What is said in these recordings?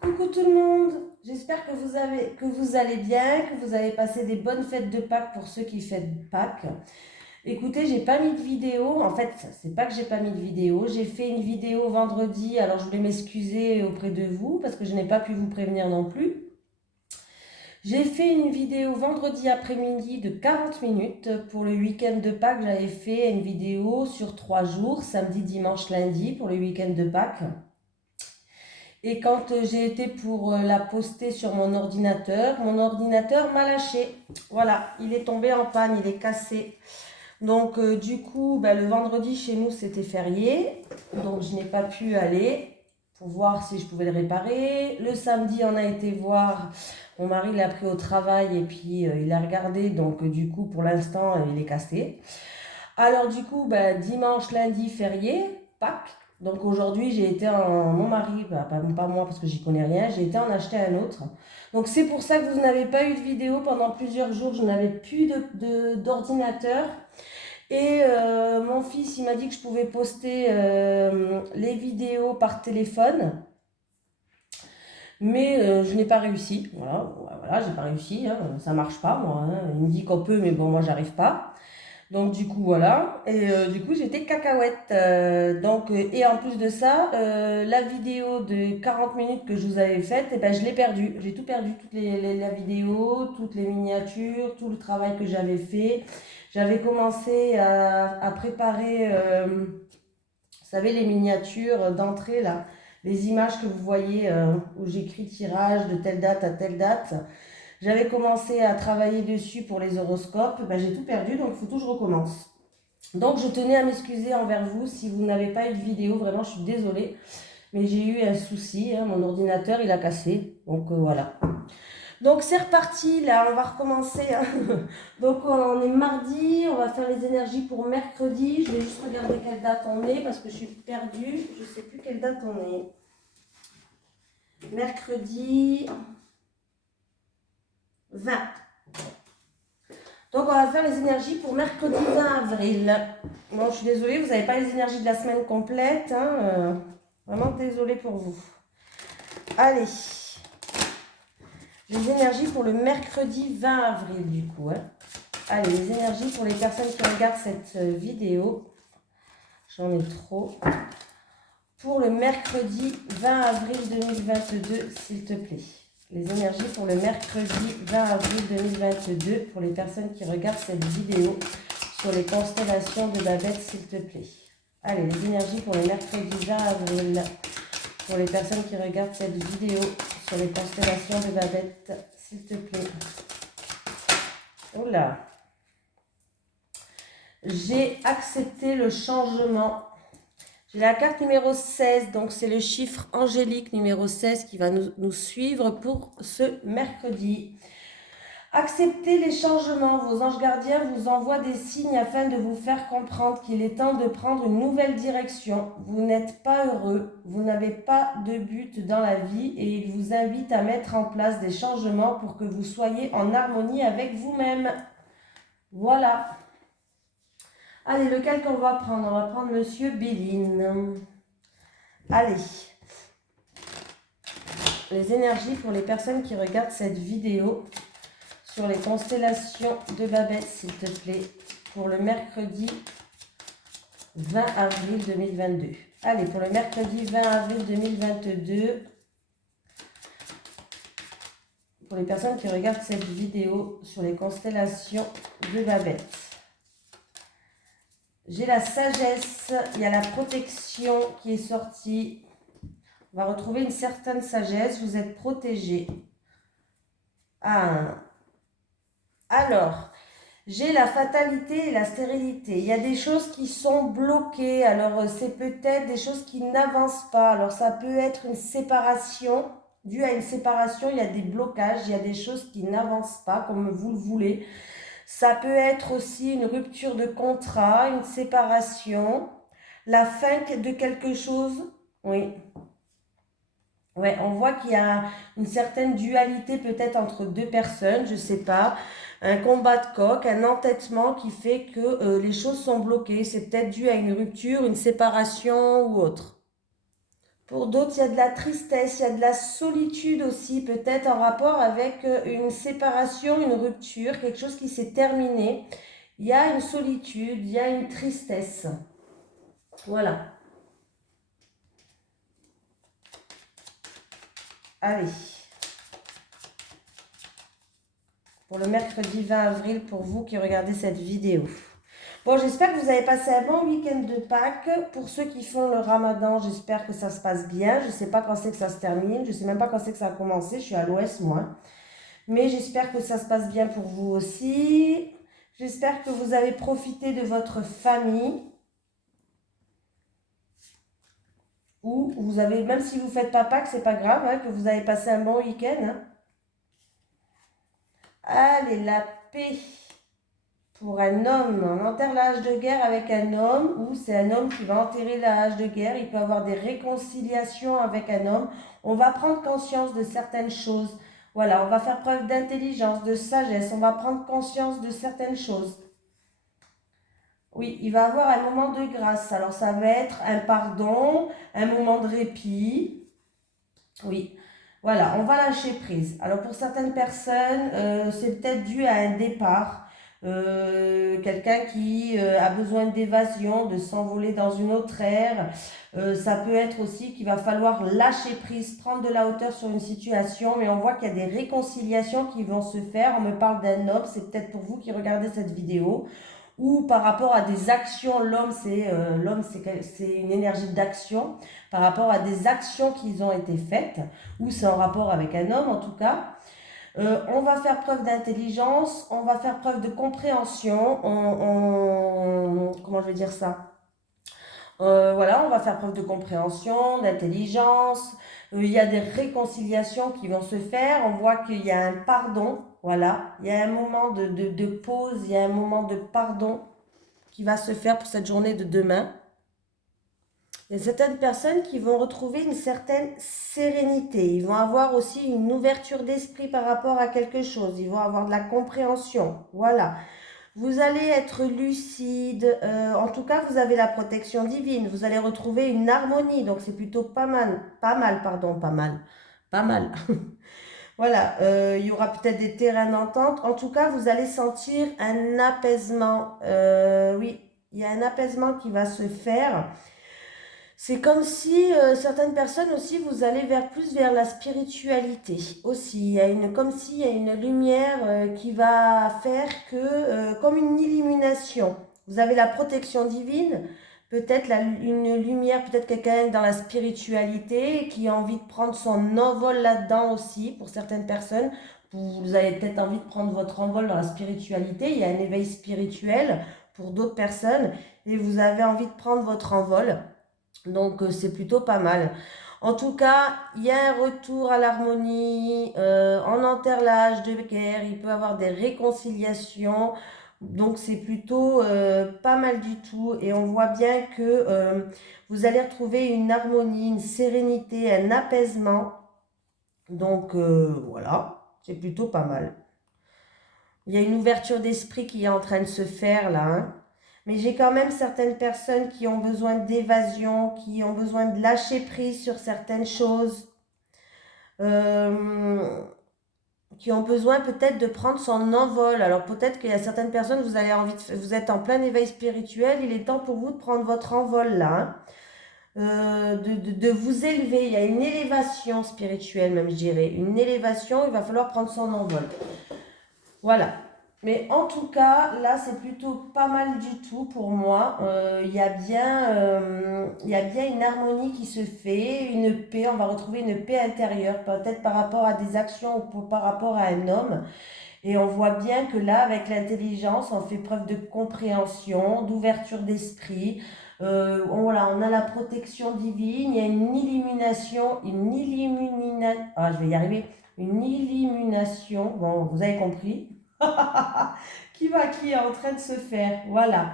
Coucou tout le monde, j'espère que vous allez bien, que vous avez passé des bonnes fêtes de Pâques pour ceux qui fêtent Pâques. Écoutez, j'ai pas mis de vidéo, en fait, c'est pas que j'ai pas mis de vidéo, j'ai fait une vidéo vendredi, alors je voulais m'excuser auprès de vous parce que je n'ai pas pu vous prévenir non plus. J'ai fait une vidéo vendredi après-midi de 40 minutes pour le week-end de Pâques, j'avais fait une vidéo sur 3 jours, samedi, dimanche, lundi pour le week-end de Pâques. Et quand j'ai été pour la poster sur mon ordinateur m'a lâché. Voilà, il est tombé en panne, il est cassé. Donc du coup, le vendredi chez nous c'était férié, donc je n'ai pas pu aller pour voir si je pouvais le réparer. Le samedi on a été voir, mon mari l'a pris au travail et puis il a regardé, donc du coup pour l'instant il est cassé. Alors du coup, dimanche, lundi, férié, Pâques. Donc aujourd'hui, j'ai été en... Mon mari, pas moi parce que j'y connais rien, j'ai été en acheter un autre. Donc c'est pour ça que vous n'avez pas eu de vidéo pendant plusieurs jours. Je n'avais plus d'ordinateur. Et mon fils, il m'a dit que je pouvais poster les vidéos par téléphone. Mais je n'ai pas réussi. Voilà, j'ai pas réussi. Hein. Ça marche pas, moi. Hein. Il me dit qu'on peut, mais bon, moi, j'arrive pas. Donc du coup voilà, et du coup j'étais cacahuète. Et en plus de ça, la vidéo de 40 minutes que je vous avais faite, je l'ai perdue. J'ai tout perdu, la vidéo, toutes les miniatures, tout le travail que j'avais fait. J'avais commencé à préparer, vous savez, les miniatures d'entrée là, les images que vous voyez où j'écris tirage de telle date à telle date. J'avais commencé à travailler dessus pour les horoscopes, j'ai tout perdu, donc il faut tout que je recommence. Donc je tenais à m'excuser envers vous si vous n'avez pas eu de vidéo, vraiment je suis désolée, mais j'ai eu un souci, hein, mon ordinateur il a cassé, donc voilà. Donc c'est reparti, là on va recommencer. Hein. Donc on est mardi, on va faire les énergies pour mercredi, je vais juste regarder quelle date on est parce que je suis perdue, je ne sais plus quelle date on est. Mercredi 20. Donc on va faire les énergies pour mercredi 20 avril. Bon, je suis désolée, vous n'avez pas les énergies de la semaine complète. Hein, vraiment désolée pour vous. Allez. Les énergies pour le mercredi 20 avril du coup. Hein. Allez, les énergies pour les personnes qui regardent cette vidéo. J'en ai trop. Pour le mercredi 20 avril 2022, s'il te plaît. Les énergies pour le mercredi 20 avril 2022 pour les personnes qui regardent cette vidéo sur les constellations de Babette, s'il te plaît. Allez, les énergies pour le mercredi 20 avril pour les personnes qui regardent cette vidéo sur les constellations de Babette, s'il te plaît. Oula. J'ai accepté le changement. J'ai la carte numéro 16, donc c'est le chiffre angélique numéro 16 qui va nous suivre pour ce mercredi. Acceptez les changements, vos anges gardiens vous envoient des signes afin de vous faire comprendre qu'il est temps de prendre une nouvelle direction. Vous n'êtes pas heureux, vous n'avez pas de but dans la vie et ils vous invitent à mettre en place des changements pour que vous soyez en harmonie avec vous-même. Voilà. Allez, lequel qu'on va prendre? On va prendre Monsieur Béline. Allez. Les énergies pour les personnes qui regardent cette vidéo sur les constellations de Babette, s'il te plaît, pour le mercredi 20 avril 2022. Allez, pour le mercredi 20 avril 2022, pour les personnes qui regardent cette vidéo sur les constellations de Babette. J'ai la sagesse, il y a la protection qui est sortie. On va retrouver une certaine sagesse, vous êtes protégé. Alors, j'ai la fatalité et la stérilité. Il y a des choses qui sont bloquées. Alors, c'est peut-être des choses qui n'avancent pas. Alors, ça peut être une séparation. Dû à une séparation, il y a des blocages. Il y a des choses qui n'avancent pas comme vous le voulez. Ça peut être aussi une rupture de contrat, une séparation, la fin de quelque chose. Oui. Ouais, on voit qu'il y a une certaine dualité peut-être entre deux personnes, je ne sais pas, un combat de coq, un entêtement qui fait que les choses sont bloquées. C'est peut-être dû à une rupture, une séparation ou autre. Pour d'autres, il y a de la tristesse, il y a de la solitude aussi, peut-être en rapport avec une séparation, une rupture, quelque chose qui s'est terminé. Il y a une solitude, il y a une tristesse. Voilà. Allez. Pour le mercredi 20 avril, pour vous qui regardez cette vidéo. Bon, j'espère que vous avez passé un bon week-end de Pâques. Pour ceux qui font le ramadan, j'espère que ça se passe bien. Je ne sais pas quand c'est que ça se termine. Je ne sais même pas quand c'est que ça a commencé. Je suis à l'ouest, moi. Mais j'espère que ça se passe bien pour vous aussi. J'espère que vous avez profité de votre famille. Ou vous avez, même si vous ne faites pas Pâques, c'est pas grave, hein, que vous avez passé un bon week-end. Hein. Allez, la paix. Pour un homme, on enterre la hache de guerre avec un homme, ou c'est un homme qui va enterrer la hache de guerre, il peut avoir des réconciliations avec un homme, on va prendre conscience de certaines choses, voilà, on va faire preuve d'intelligence, de sagesse, on va prendre conscience de certaines choses. Oui, il va avoir un moment de grâce, alors ça va être un pardon, un moment de répit, oui. Voilà, on va lâcher prise. Alors pour certaines personnes, c'est peut-être dû à un départ. Quelqu'un qui a besoin d'évasion, de s'envoler dans une autre ère. Ça peut être aussi qu'il va falloir lâcher prise, prendre de la hauteur sur une situation, mais on voit qu'il y a des réconciliations qui vont se faire. On me parle d'un homme, c'est peut-être pour vous qui regardez cette vidéo, ou par rapport à des actions, l'homme c'est une énergie d'action, par rapport à des actions qui ont été faites, ou c'est en rapport avec un homme en tout cas. On va faire preuve d'intelligence, on va faire preuve de compréhension, comment je vais dire ça, voilà, on va faire preuve de compréhension, d'intelligence, il y a des réconciliations qui vont se faire, on voit qu'il y a un pardon, voilà, il y a un moment de pause, il y a un moment de pardon qui va se faire pour cette journée de demain. Il y a certaines personnes qui vont retrouver une certaine sérénité. Ils vont avoir aussi une ouverture d'esprit par rapport à quelque chose. Ils vont avoir de la compréhension. Voilà. Vous allez être lucide. En tout cas, vous avez la protection divine. Vous allez retrouver une harmonie. Donc, c'est plutôt pas mal. Pas mal, pardon, pas mal. Pas mal. Voilà. Il y aura peut-être des terrains d'entente. En tout cas, vous allez sentir un apaisement. Oui, il y a un apaisement qui va se faire. C'est comme si certaines personnes aussi, vous allez plus vers la spiritualité aussi. Il y a comme s'il y a une lumière qui va faire que, comme une illumination, vous avez la protection divine, peut-être une lumière, peut-être quelqu'un dans la spiritualité qui a envie de prendre son envol là-dedans aussi, pour certaines personnes. Vous avez peut-être envie de prendre votre envol dans la spiritualité, il y a un éveil spirituel pour d'autres personnes et vous avez envie de prendre votre envol. Donc, c'est plutôt pas mal. En tout cas, il y a un retour à l'harmonie, on enterre la hache de guerre, il peut y avoir des réconciliations. Donc, c'est plutôt pas mal du tout. Et on voit bien que vous allez retrouver une harmonie, une sérénité, un apaisement. Donc, voilà, c'est plutôt pas mal. Il y a une ouverture d'esprit qui est en train de se faire là, hein. Mais j'ai quand même certaines personnes qui ont besoin d'évasion, qui ont besoin de lâcher prise sur certaines choses, qui ont besoin peut-être de prendre son envol. Alors peut-être qu'il y a certaines personnes, vous êtes en plein éveil spirituel, il est temps pour vous de prendre votre envol là, hein. De vous élever, il y a une élévation spirituelle même, je dirais, une élévation, il va falloir prendre son envol. Voilà. Mais en tout cas, là, c'est plutôt pas mal du tout pour moi. Il y a bien une harmonie qui se fait, une paix. On va retrouver une paix intérieure, peut-être par rapport à des actions ou par rapport à un homme. Et on voit bien que là, avec l'intelligence, on fait preuve de compréhension, d'ouverture d'esprit. Voilà, on a la protection divine, il y a une illumination, je vais y arriver, une illumination, bon, vous avez compris, qui est en train de se faire, voilà.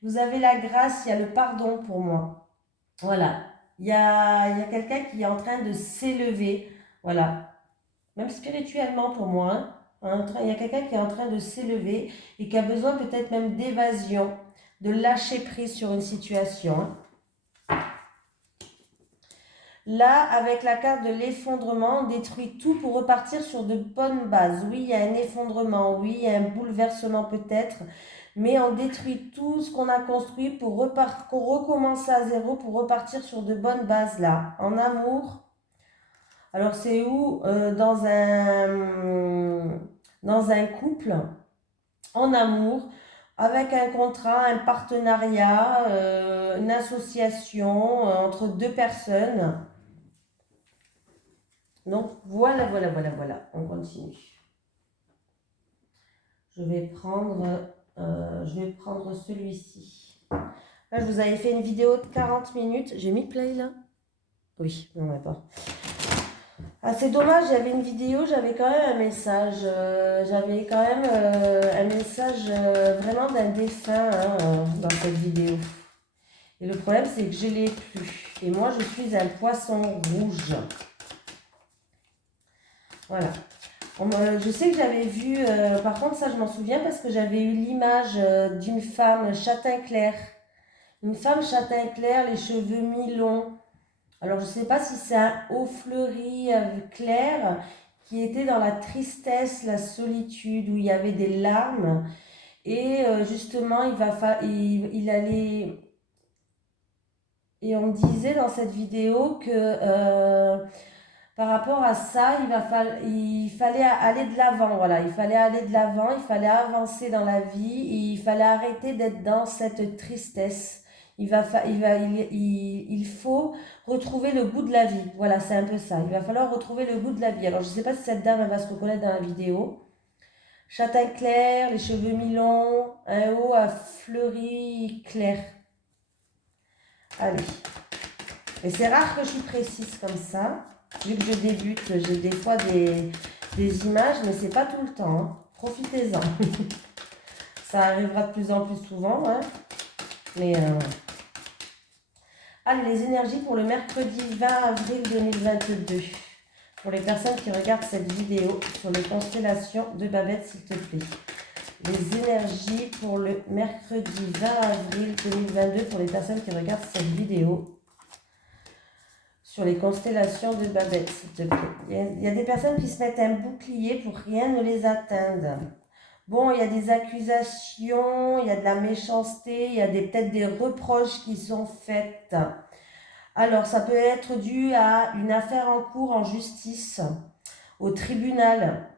Vous avez la grâce, il y a le pardon pour moi, voilà. Il y a quelqu'un qui est en train de s'élever, voilà, même spirituellement pour moi, hein. Il y a quelqu'un qui est en train de s'élever et qui a besoin peut-être même d'évasion, de lâcher prise sur une situation, hein. Là, avec la carte de l'effondrement, on détruit tout pour repartir sur de bonnes bases. Oui, il y a un effondrement, oui, il y a un bouleversement peut-être, mais on détruit tout ce qu'on a construit pour recommencer à zéro, pour repartir sur de bonnes bases là. En amour, alors c'est où dans un couple, en amour, avec un contrat, un partenariat, une association entre deux personnes. Donc voilà, on continue. Je vais prendre celui-ci. Là, je vous avais fait une vidéo de 40 minutes. J'ai mis play là? Oui, non, mais pas. Ah, c'est dommage, j'avais une vidéo, j'avais quand même un message. J'avais quand même un message vraiment d'un défunt dans cette vidéo. Et le problème, c'est que je ne l'ai plus. Et moi, je suis un poisson rouge. Voilà. Je sais que j'avais vu, par contre ça je m'en souviens parce que j'avais eu l'image d'une femme châtain clair. Une femme châtain clair, les cheveux mi-longs. Alors je ne sais pas si c'est un haut fleuri clair qui était dans la tristesse, la solitude, où il y avait des larmes. Et justement, il allait... Et on me disait dans cette vidéo que... par rapport à ça, il fallait aller de l'avant, voilà. Il fallait aller de l'avant, il fallait avancer dans la vie, et il fallait arrêter d'être dans cette tristesse. Il faut retrouver le goût de la vie. Voilà, c'est un peu ça. Il va falloir retrouver le goût de la vie. Alors, je ne sais pas si cette dame elle va se reconnaître dans la vidéo. Châtain clair, les cheveux mi-longs, un haut à fleuri clair. Allez. Et c'est rare que je suis précise comme ça. Vu que je débute, j'ai des fois des images, mais c'est pas tout le temps. Hein. Profitez-en. Ça arrivera de plus en plus souvent. Hein. Mais allez, les énergies pour le mercredi 20 avril 2022. Pour les personnes qui regardent cette vidéo sur les constellations de Babette, s'il te plaît. Les énergies pour le mercredi 20 avril 2022 pour les personnes qui regardent cette vidéo. Sur les constellations de Babette, s'il te plaît. Il y a des personnes qui se mettent un bouclier pour que rien ne les atteigne. Bon, il y a des accusations, il y a de la méchanceté, il y a peut-être des reproches qui sont faites. Alors, ça peut être dû à une affaire en cours en justice, au tribunal.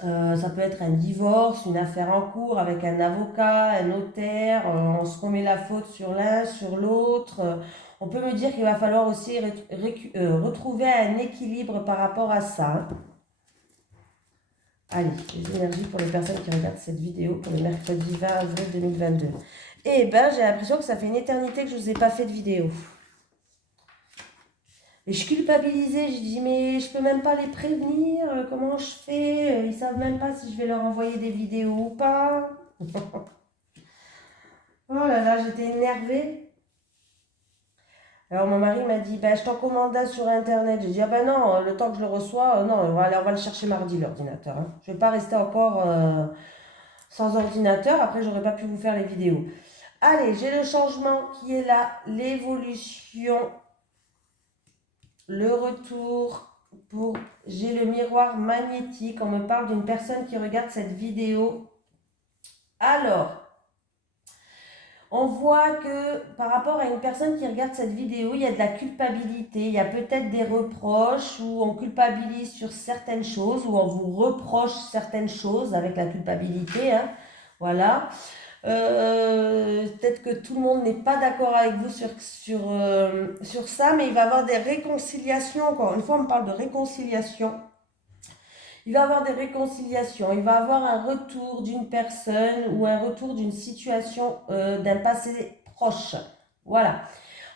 Ça peut être un divorce, une affaire en cours avec un avocat, un notaire. On se remet la faute sur l'un, sur l'autre. On peut me dire qu'il va falloir aussi retrouver un équilibre par rapport à ça. Hein. Allez, les énergies pour les personnes qui regardent cette vidéo pour le mercredi 20 avril 2022. Eh ben, j'ai l'impression que ça fait une éternité que je ne vous ai pas fait de vidéo. Et je culpabilisais, je dis mais je peux même pas les prévenir, comment je fais? Ils savent même pas si je vais leur envoyer des vidéos ou pas. Oh là là, j'étais énervée. Alors mon mari m'a dit, ben, je t'en commande un sur internet. J'ai dit, ah ben non, le temps que je le reçois, non, on va le chercher mardi l'ordinateur. Hein. Je ne vais pas rester encore sans ordinateur, après j'aurais pas pu vous faire les vidéos. Allez, j'ai le changement qui est là, l'évolution, le retour. J'ai le miroir magnétique. On me parle d'une personne qui regarde cette vidéo. Alors, on voit que par rapport à une personne qui regarde cette vidéo, il y a de la culpabilité, il y a peut-être des reproches où on culpabilise sur certaines choses, où on vous reproche certaines choses avec la culpabilité. Hein, voilà. Peut-être que tout le monde n'est pas d'accord avec vous sur ça, mais il va y avoir des réconciliations. Encore une fois, on me parle de réconciliation. Il va y avoir des réconciliations, il va y avoir un retour d'une personne ou un retour d'une situation d'un passé proche. Voilà.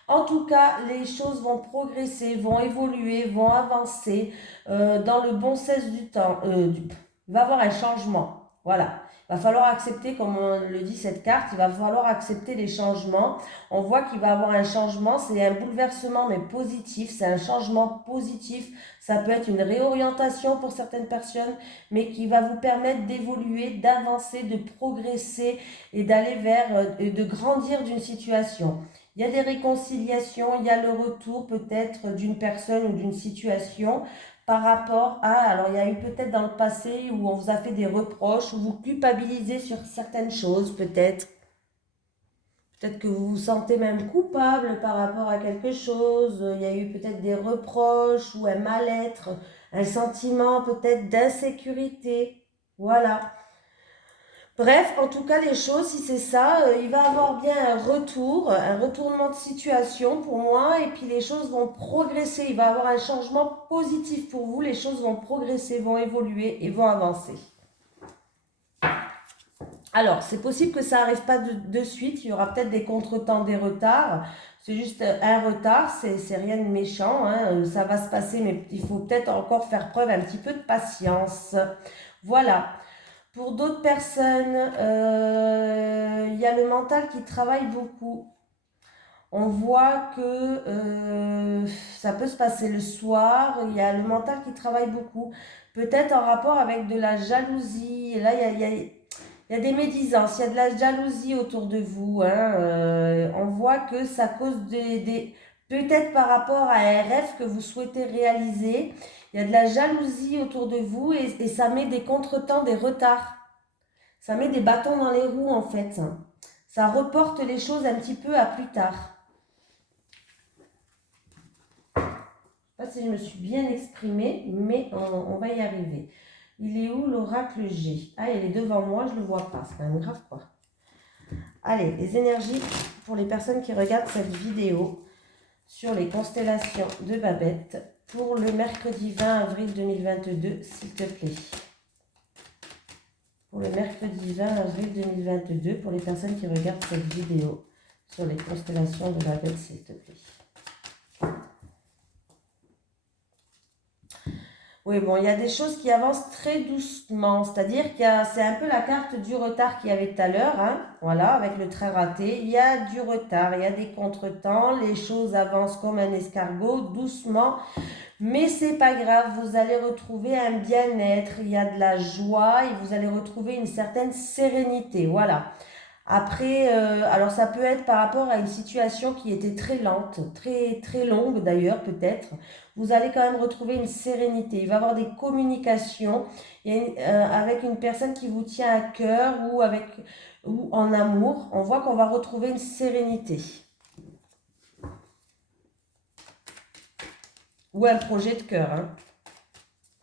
En tout cas, les choses vont progresser, vont évoluer, vont avancer dans le bon sens du temps. Il va y avoir un changement. Voilà. Il va falloir accepter, comme on le dit cette carte, il va falloir accepter les changements. On voit qu'il va y avoir un changement, c'est un bouleversement mais positif, c'est un changement positif. Ça peut être une réorientation pour certaines personnes, mais qui va vous permettre d'évoluer, d'avancer, de progresser et d'aller vers, de grandir d'une situation. Il y a des réconciliations, il y a le retour peut-être d'une personne ou d'une situation par rapport à, alors il y a eu peut-être dans le passé où on vous a fait des reproches, où vous culpabilisez sur certaines choses peut-être. Peut-être que vous vous sentez même coupable par rapport à quelque chose. Il y a eu peut-être des reproches ou un mal-être, un sentiment peut-être d'insécurité. Voilà. Bref, en tout cas, les choses, si c'est ça, il va avoir bien un retour, un retournement de situation pour moi, et puis les choses vont progresser. Il va y avoir un changement positif pour vous. Les choses vont progresser, vont évoluer et vont avancer. Alors, c'est possible que ça n'arrive pas de suite. Il y aura peut-être des contretemps, des retards. C'est juste un retard, c'est rien de méchant, hein. Ça va se passer, mais il faut peut-être encore faire preuve un petit peu de patience. Voilà. Pour d'autres personnes, il y a le mental qui travaille beaucoup. On voit que ça peut se passer le soir. Il y a le mental qui travaille beaucoup. Peut-être en rapport avec de la jalousie. Et là, il y a des médisances, il y a de la jalousie autour de vous, hein. On voit que ça cause peut-être par rapport à un rêve que vous souhaitez réaliser, il y a de la jalousie autour de vous et ça met des contretemps, des retards. Ça met des bâtons dans les roues en fait. Ça reporte les choses un petit peu à plus tard. Je ne sais pas si je me suis bien exprimée, mais on va y arriver. Il est où l'oracle G? Ah, il est devant moi, je ne le vois pas. C'est quand même grave, quoi. Allez, les énergies pour les personnes qui regardent cette vidéo sur les constellations de Babette pour le mercredi 20 avril 2022, s'il te plaît. Pour le mercredi 20 avril 2022, pour les personnes qui regardent cette vidéo sur les constellations de Babette, s'il te plaît. Oui, bon, il y a des choses qui avancent très doucement, c'est-à-dire c'est un peu la carte du retard qu'il y avait tout à l'heure, hein, voilà, avec le train raté. Il y a du retard, il y a des contretemps, les choses avancent comme un escargot, doucement, mais c'est pas grave, vous allez retrouver un bien-être, il y a de la joie et vous allez retrouver une certaine sérénité, voilà. Après, alors ça peut être par rapport à une situation qui était très lente, très, très longue d'ailleurs peut-être. Vous allez quand même retrouver une sérénité. Il va y avoir des communications avec une personne qui vous tient à cœur ou en amour. On voit qu'on va retrouver une sérénité. Ou un projet de cœur, hein.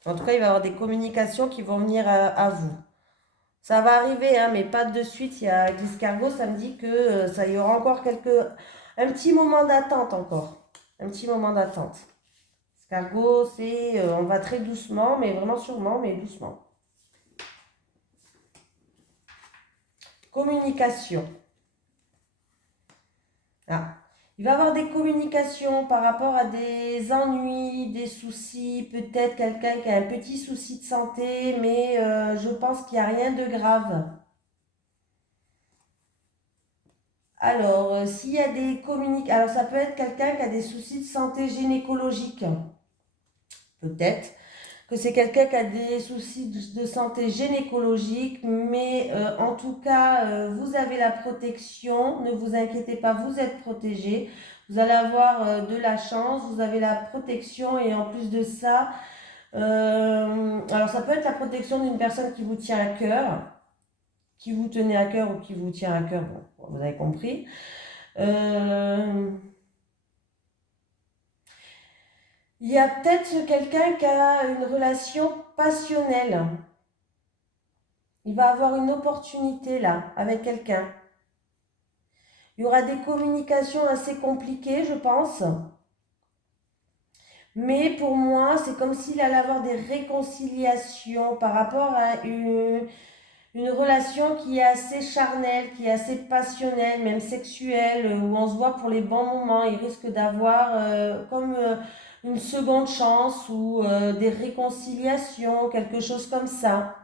En tout cas, il va y avoir des communications qui vont venir à vous. Ça va arriver, hein, mais pas de suite. Il y a l'escargot, ça me dit que ça y aura encore un petit moment d'attente encore. Un petit moment d'attente. Escargot, c'est, on va très doucement, mais vraiment sûrement, mais doucement. Communication. Ah. Il va y avoir des communications par rapport à des ennuis, des soucis, peut-être quelqu'un qui a un petit souci de santé, mais je pense qu'il n'y a rien de grave. Alors, s'il y a des communications, alors ça peut être quelqu'un qui a des soucis de santé gynécologique, peut-être que c'est quelqu'un qui a des soucis de santé gynécologique, mais en tout cas, vous avez la protection, ne vous inquiétez pas, vous êtes protégé, vous allez avoir de la chance, vous avez la protection et en plus de ça, alors ça peut être la protection d'une personne qui vous tient à cœur, qui vous tenait à cœur ou qui vous tient à cœur, bon, vous avez compris. Il y a peut-être quelqu'un qui a une relation passionnelle. Il va avoir une opportunité là, avec quelqu'un. Il y aura des communications assez compliquées, je pense. Mais pour moi, c'est comme s'il allait avoir des réconciliations par rapport à une relation qui est assez charnelle, qui est assez passionnelle, même sexuelle, où on se voit pour les bons moments. Il risque d'avoir comme une seconde chance ou des réconciliations, quelque chose comme ça.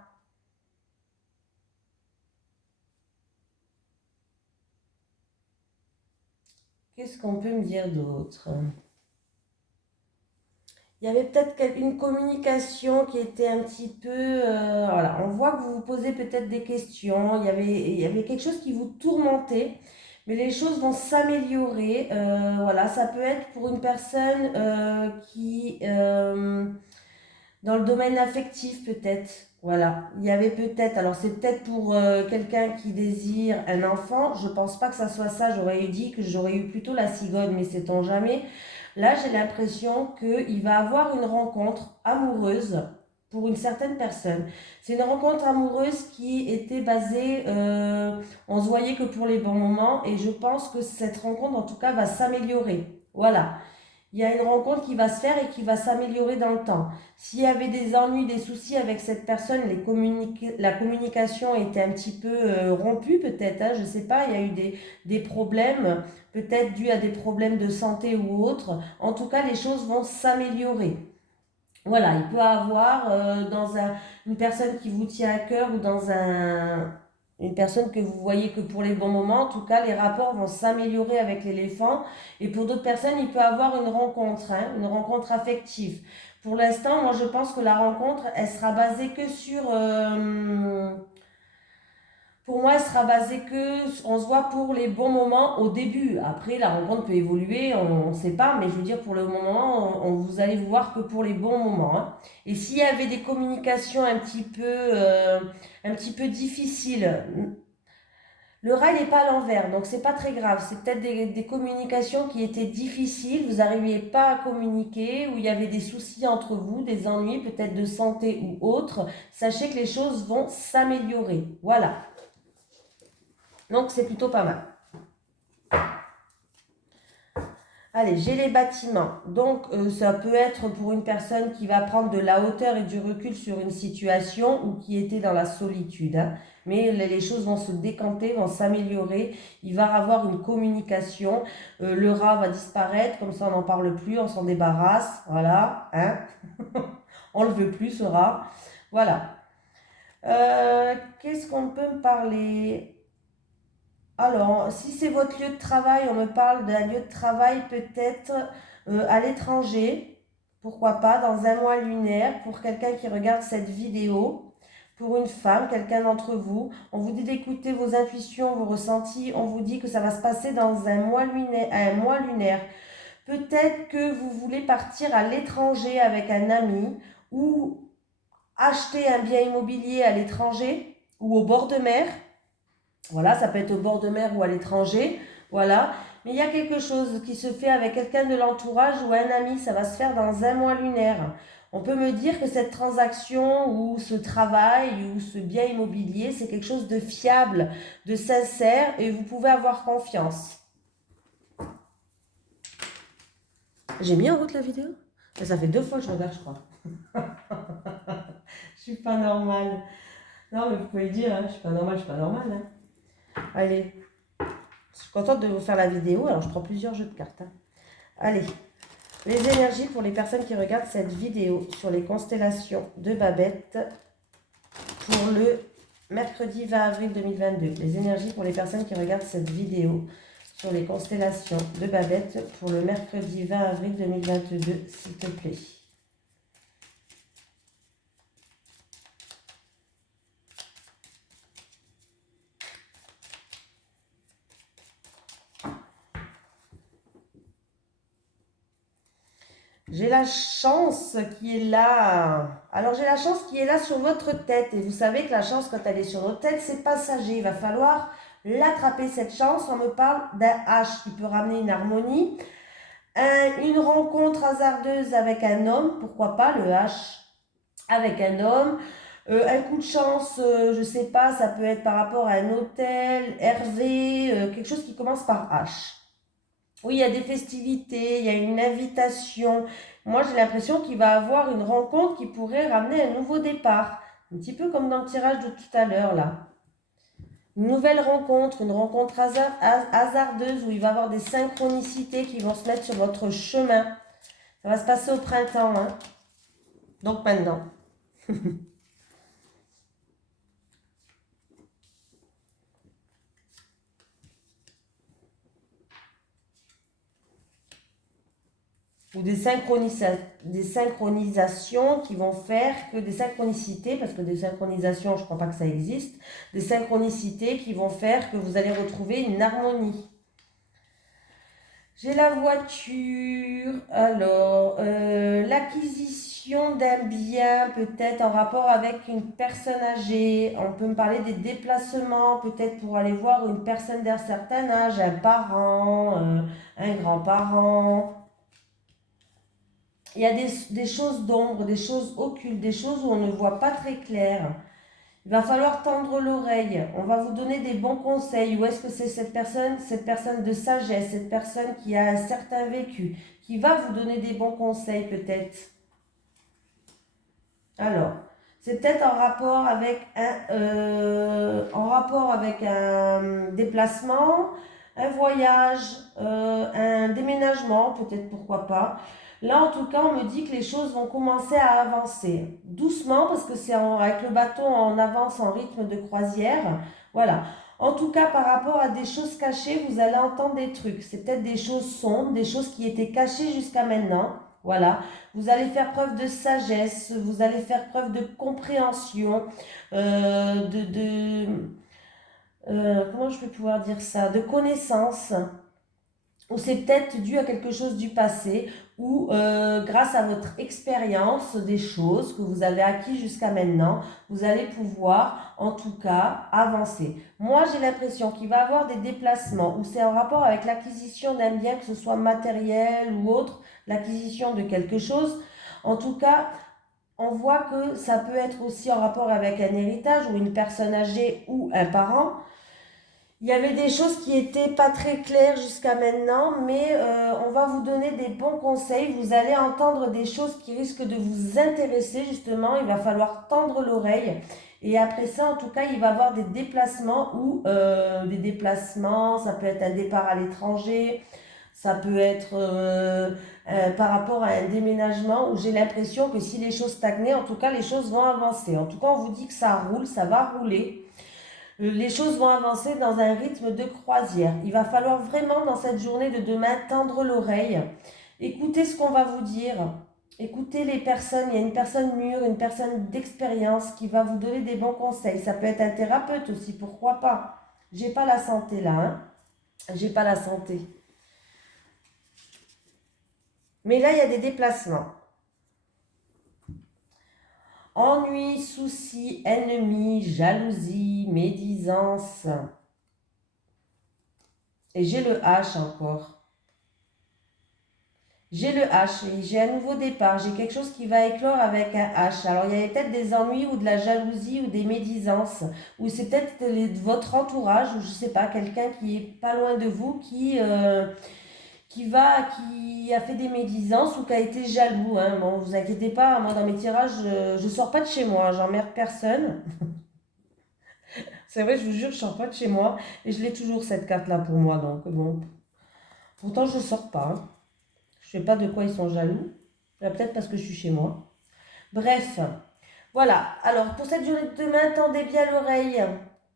Qu'est-ce qu'on peut me dire d'autre? Il y avait peut-être une communication qui était un petit peu... voilà, on voit que vous vous posez peut-être des questions. Il y avait quelque chose qui vous tourmentait. Mais les choses vont s'améliorer. Voilà, ça peut être pour une personne qui, dans le domaine affectif peut-être. Voilà, il y avait peut-être, alors c'est peut-être pour quelqu'un qui désire un enfant. Je pense pas que ça soit ça. J'aurais dit que j'aurais eu plutôt la cigogne, mais sait-on jamais. Là, j'ai l'impression qu'il va avoir une rencontre amoureuse pour une certaine personne. C'est une rencontre amoureuse qui était basée, on se voyait que pour les bons moments, et je pense que cette rencontre, en tout cas, va s'améliorer. Voilà. Il y a une rencontre qui va se faire et qui va s'améliorer dans le temps. S'il y avait des ennuis, des soucis avec cette personne, la communication était un petit peu rompue peut-être, hein, je ne sais pas, il y a eu des problèmes, peut-être dus à des problèmes de santé ou autres. En tout cas, les choses vont s'améliorer. Voilà, il peut y avoir une personne qui vous tient à cœur ou une personne que vous voyez que pour les bons moments. En tout cas, les rapports vont s'améliorer avec l'éléphant. Et pour d'autres personnes, il peut y avoir une rencontre, hein, une rencontre affective. Pour l'instant, moi, je pense que la rencontre, elle sera basée que sur... pour moi, elle sera basée que on se voit pour les bons moments au début. Après, la rencontre peut évoluer, on ne sait pas, mais je veux dire, pour le moment, vous allez vous voir que pour les bons moments, hein. Et s'il y avait des communications un petit peu difficiles, le rail n'est pas à l'envers, donc c'est pas très grave. C'est peut-être des communications qui étaient difficiles, vous n'arriviez pas à communiquer, où il y avait des soucis entre vous, des ennuis, peut-être de santé ou autre. Sachez que les choses vont s'améliorer. Voilà. Donc c'est plutôt pas mal. Allez, j'ai les bâtiments. Donc ça peut être pour une personne qui va prendre de la hauteur et du recul sur une situation ou qui était dans la solitude, hein. Mais les choses vont se décanter, vont s'améliorer. Il va y avoir une communication. Le rat va disparaître, comme ça on n'en parle plus, on s'en débarrasse. Voilà, hein. On ne le veut plus ce rat. Voilà. Qu'est-ce qu'on peut me parler? Alors, si c'est votre lieu de travail, on me parle d'un lieu de travail peut-être à l'étranger, pourquoi pas, dans un mois lunaire, pour quelqu'un qui regarde cette vidéo, pour une femme, quelqu'un d'entre vous. On vous dit d'écouter vos intuitions, vos ressentis, on vous dit que ça va se passer dans un mois lunaire. Peut-être que vous voulez partir à l'étranger avec un ami ou acheter un bien immobilier à l'étranger ou au bord de mer. Voilà, ça peut être au bord de mer ou à l'étranger. Voilà. Mais il y a quelque chose qui se fait avec quelqu'un de l'entourage ou un ami. Ça va se faire dans un mois lunaire. On peut me dire que cette transaction ou ce travail ou ce bien immobilier, c'est quelque chose de fiable, de sincère et vous pouvez avoir confiance. J'ai mis en route la vidéo? Ça fait 2 fois que je regarde, je crois. Je suis pas normale. Non, mais vous pouvez le dire, hein, je suis pas normale, hein. Allez, je suis contente de vous faire la vidéo. Alors, je prends plusieurs jeux de cartes, hein. Allez, les énergies pour les personnes qui regardent cette vidéo sur les constellations de Babette pour le mercredi 20 avril 2022. Les énergies pour les personnes qui regardent cette vidéo sur les constellations de Babette pour le mercredi 20 avril 2022, s'il te plaît. J'ai la chance qui est là. Alors, j'ai la chance qui est là sur votre tête. Et vous savez que la chance, quand elle est sur notre tête, c'est passager. Il va falloir l'attraper, cette chance. On me parle d'un H qui peut ramener une harmonie. Une rencontre hasardeuse avec un homme. Pourquoi pas le H avec un homme. Un coup de chance, je ne sais pas, ça peut être par rapport à un hôtel, Hervé, quelque chose qui commence par H. Oui, il y a des festivités, il y a une invitation. Moi, j'ai l'impression qu'il va avoir une rencontre qui pourrait ramener un nouveau départ. Un petit peu comme dans le tirage de tout à l'heure, là. Une nouvelle rencontre, une rencontre hasardeuse où il va y avoir des synchronicités qui vont se mettre sur votre chemin. Ça va se passer au printemps, hein. Donc maintenant. Ou des synchronisations qui vont faire que des synchronicités, parce que des synchronisations, je ne crois pas que ça existe, des synchronicités qui vont faire que vous allez retrouver une harmonie. J'ai la voiture, alors l'acquisition d'un bien peut-être en rapport avec une personne âgée. On peut me parler des déplacements, peut-être pour aller voir une personne d'un certain âge, un parent, un grand-parent. Il y a des choses d'ombre, des choses occultes, des choses où on ne voit pas très clair. Il va falloir tendre l'oreille. On va vous donner des bons conseils. Ou est-ce que c'est cette personne de sagesse, cette personne qui a un certain vécu, qui va vous donner des bons conseils peut-être. Alors, c'est peut-être en rapport avec un déplacement, un voyage, un déménagement, peut-être pourquoi pas. Là, en tout cas, on me dit que les choses vont commencer à avancer. Doucement, parce que avec le bateau, on avance en rythme de croisière. Voilà. En tout cas, par rapport à des choses cachées, vous allez entendre des trucs. C'est peut-être des choses sombres, des choses qui étaient cachées jusqu'à maintenant. Voilà. Vous allez faire preuve de sagesse, vous allez faire preuve de compréhension, euh, de, de comment je peux pouvoir dire ça, de connaissance, ou c'est peut-être dû à quelque chose du passé, ou grâce à votre expérience des choses que vous avez acquis jusqu'à maintenant, vous allez pouvoir en tout cas avancer. Moi j'ai l'impression qu'il va y avoir des déplacements, ou c'est en rapport avec l'acquisition d'un bien, que ce soit matériel ou autre, l'acquisition de quelque chose. En tout cas, on voit que ça peut être aussi en rapport avec un héritage ou une personne âgée ou un parent. Il y avait des choses qui étaient pas très claires jusqu'à maintenant, mais on va vous donner des bons conseils. Vous allez entendre des choses qui risquent de vous intéresser justement. Il va falloir tendre l'oreille. Et après ça, en tout cas, il va y avoir des déplacements ça peut être un départ à l'étranger, ça peut être par rapport à un déménagement où j'ai l'impression que si les choses stagnaient, en tout cas, les choses vont avancer. En tout cas, on vous dit que ça roule, ça va rouler. Les choses vont avancer dans un rythme de croisière. Il va falloir vraiment dans cette journée de demain tendre l'oreille, écouter ce qu'on va vous dire, écouter les personnes. Il y a une personne mûre, une personne d'expérience qui va vous donner des bons conseils. Ça peut être un thérapeute aussi, pourquoi pas. J'ai pas la santé là, hein. J'ai pas la santé. Mais là, il y a des déplacements. Ennui, soucis, ennemis, jalousie, médisance. Et j'ai le H encore. J'ai le H, j'ai un nouveau départ, j'ai quelque chose qui va éclore avec un H. Alors il y a peut-être des ennuis ou de la jalousie ou des médisances, ou c'est peut-être votre entourage, ou je sais pas, quelqu'un qui est pas loin de vous, qui a fait des médisances ou qui a été jaloux. Hein. Bon, vous inquiétez pas, moi dans mes tirages, je sors pas de chez moi, j'emmerde personne. C'est vrai, je vous jure, je sors pas de chez moi, et je l'ai toujours cette carte-là pour moi, donc bon. Pourtant je sors pas, hein. Je sais pas de quoi ils sont jaloux. Peut-être parce que je suis chez moi. Bref, voilà. Alors, pour cette journée de demain, tendez bien l'oreille.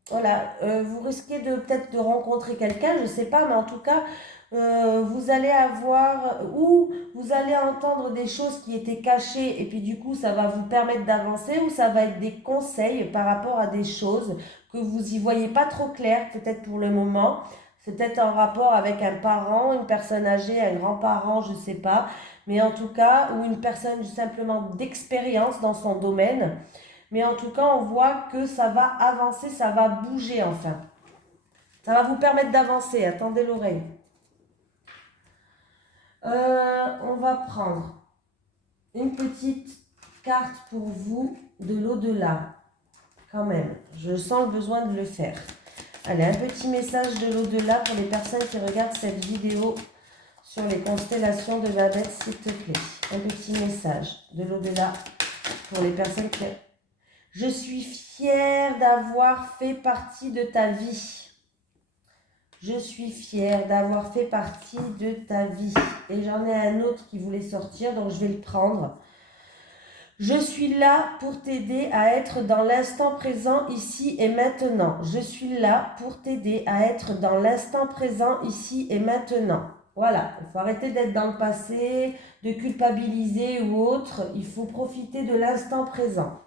Voilà, vous risquez de peut-être de rencontrer quelqu'un, je ne sais pas, mais en tout cas, vous allez avoir ou vous allez entendre des choses qui étaient cachées et puis du coup, ça va vous permettre d'avancer ou ça va être des conseils par rapport à des choses que vous y voyez pas trop clair, peut-être pour le moment. C'est peut-être en rapport avec un parent, une personne âgée, un grand-parent, je ne sais pas, mais en tout cas, ou une personne simplement d'expérience dans son domaine. Mais en tout cas, on voit que ça va avancer, ça va bouger enfin. Ça va vous permettre d'avancer. Attendez l'oreille. On va prendre une petite carte pour vous de l'au-delà. Quand même, je sens le besoin de le faire. Allez, un petit message de l'au-delà pour les personnes qui regardent cette vidéo sur les constellations de Babette, s'il te plaît. Un petit message de l'au-delà pour les personnes qui... Je suis fière d'avoir fait partie de ta vie. Je suis fière d'avoir fait partie de ta vie. Et j'en ai un autre qui voulait sortir, donc je vais le prendre. Je suis là pour t'aider à être dans l'instant présent, ici et maintenant. Je suis là pour t'aider à être dans l'instant présent, ici et maintenant. Voilà, il faut arrêter d'être dans le passé, de culpabiliser ou autre. Il faut profiter de l'instant présent.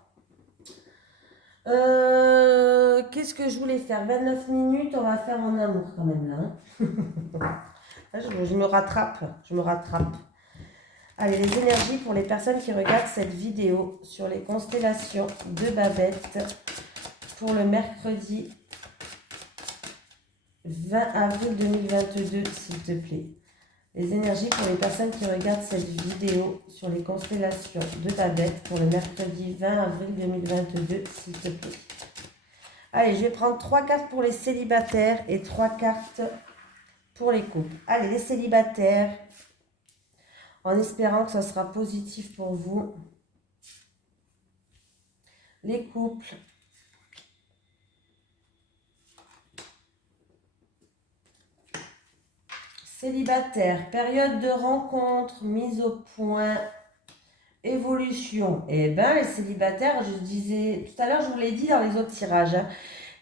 Qu'est-ce que je voulais faire? 29 minutes, on va faire en amour quand même là. Hein. Ah, je me rattrape, je me rattrape. Allez, les énergies pour les personnes qui regardent cette vidéo sur les constellations de Babette pour le mercredi 20 avril 2022, s'il te plaît. Les énergies pour les personnes qui regardent cette vidéo sur les constellations de Babette pour le mercredi 20 avril 2022, s'il te plaît. Allez, je vais prendre 3 cartes pour les célibataires et 3 cartes pour les couples. Allez, les célibataires, en espérant que ça sera positif pour vous. Les couples. Célibataire, période de rencontre, mise au point, évolution. Eh bien, les célibataires, je disais, tout à l'heure, je vous l'ai dit dans les autres tirages, hein,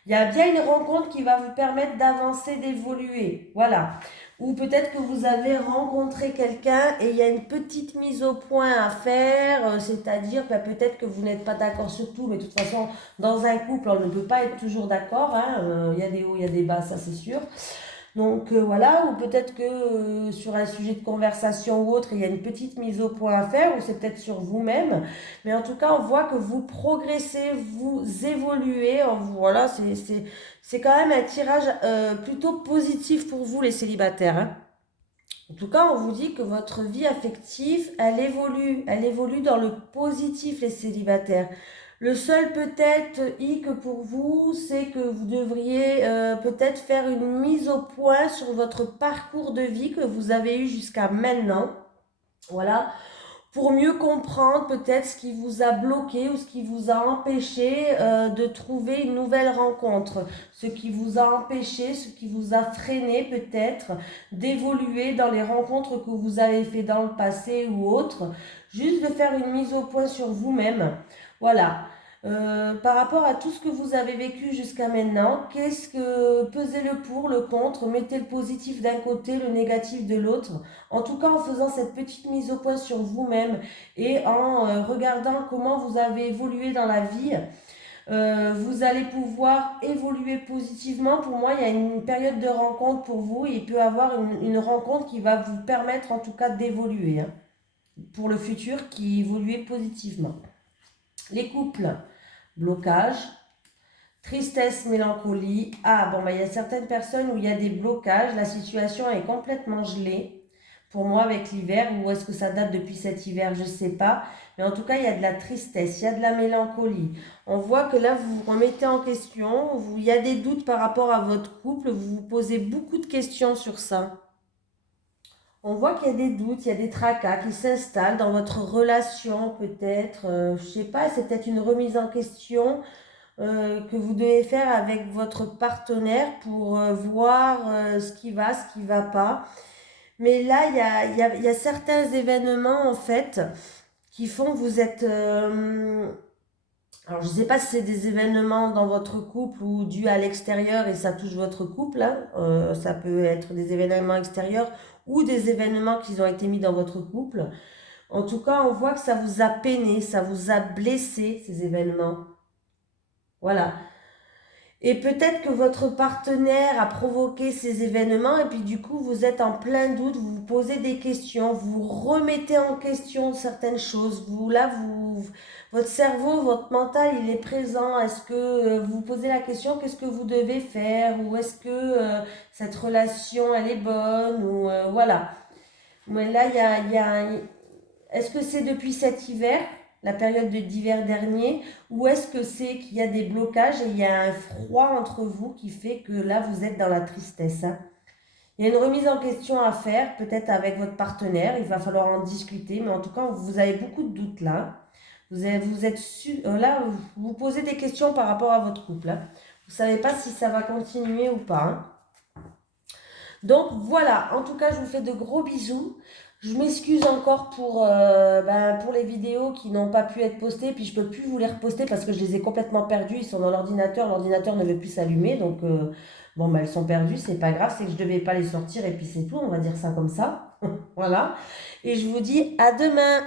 il y a bien une rencontre qui va vous permettre d'avancer, d'évoluer. Voilà. Ou peut-être que vous avez rencontré quelqu'un et il y a une petite mise au point à faire, c'est-à-dire peut-être que vous n'êtes pas d'accord sur tout, mais de toute façon, dans un couple, on ne peut pas être toujours d'accord. Hein, il y a des hauts, il y a des bas, ça c'est sûr. Donc voilà, ou peut-être que sur un sujet de conversation ou autre, il y a une petite mise au point à faire, ou c'est peut-être sur vous-même. Mais en tout cas, on voit que vous progressez, vous évoluez. Voilà, c'est quand même un tirage plutôt positif pour vous, les célibataires. Hein. En tout cas, on vous dit que votre vie affective, elle évolue dans le positif, les célibataires. Le seul peut-être hic pour vous, c'est que vous devriez peut-être faire une mise au point sur votre parcours de vie que vous avez eu jusqu'à maintenant. Voilà, pour mieux comprendre peut-être ce qui vous a bloqué ou ce qui vous a empêché de trouver une nouvelle rencontre, ce qui vous a empêché, ce qui vous a freiné peut-être d'évoluer dans les rencontres que vous avez fait dans le passé ou autre, juste de faire une mise au point sur vous-même. Voilà. Par rapport à tout ce que vous avez vécu jusqu'à maintenant, qu'est-ce que pesez le pour, le contre, mettez le positif d'un côté, le négatif de l'autre. En tout cas, en faisant cette petite mise au point sur vous-même et en regardant comment vous avez évolué dans la vie, vous allez pouvoir évoluer positivement. Pour moi, il y a une période de rencontre pour vous. Il peut y avoir une rencontre qui va vous permettre en tout cas d'évoluer hein, pour le futur, qui évolue positivement. Les couples, blocage, tristesse, mélancolie. Ah bon, il y a certaines personnes où il y a des blocages, la situation est complètement gelée. Pour moi, avec l'hiver, ou est-ce que ça date depuis cet hiver, je ne sais pas. Mais en tout cas, il y a de la tristesse, il y a de la mélancolie. On voit que là, vous vous remettez en question, il y a des doutes par rapport à votre couple, vous vous posez beaucoup de questions sur ça. On voit qu'il y a des doutes, il y a des tracas qui s'installent dans votre relation peut-être. Je ne sais pas, c'est peut-être une remise en question que vous devez faire avec votre partenaire pour voir ce qui va, ce qui ne va pas. Mais là, il y a certains événements, en fait, qui font que vous êtes... alors, je ne sais pas si c'est des événements dans votre couple ou dû à l'extérieur et ça touche votre couple. Hein. Ça peut être des événements extérieurs ou des événements qui ont été mis dans votre couple. En tout cas, on voit que ça vous a peiné, ça vous a blessé, ces événements. Voilà. Et peut-être que votre partenaire a provoqué ces événements et puis du coup vous êtes en plein doute, vous vous posez des questions, vous remettez en question certaines choses. Votre cerveau, votre mental, il est présent. Est-ce que vous vous posez la question, qu'est-ce que vous devez faire ou est-ce que cette relation elle est bonne ou voilà. Mais là est-ce que c'est depuis cet hiver? La période d'hiver dernier, ou est-ce que c'est qu'il y a des blocages et il y a un froid entre vous qui fait que là vous êtes dans la tristesse hein. Il y a une remise en question à faire, peut-être avec votre partenaire, il va falloir en discuter, mais en tout cas vous avez beaucoup de doutes là. Là, vous posez des questions par rapport à votre couple. Hein. Vous ne savez pas si ça va continuer ou pas. Hein. Donc voilà, en tout cas je vous fais de gros bisous. Je m'excuse encore pour les vidéos qui n'ont pas pu être postées, puis je ne peux plus vous les reposter parce que je les ai complètement perdues, ils sont dans l'ordinateur ne veut plus s'allumer, donc elles sont perdues, c'est pas grave, c'est que je ne devais pas les sortir et puis c'est tout, on va dire ça comme ça. Voilà, et je vous dis à demain.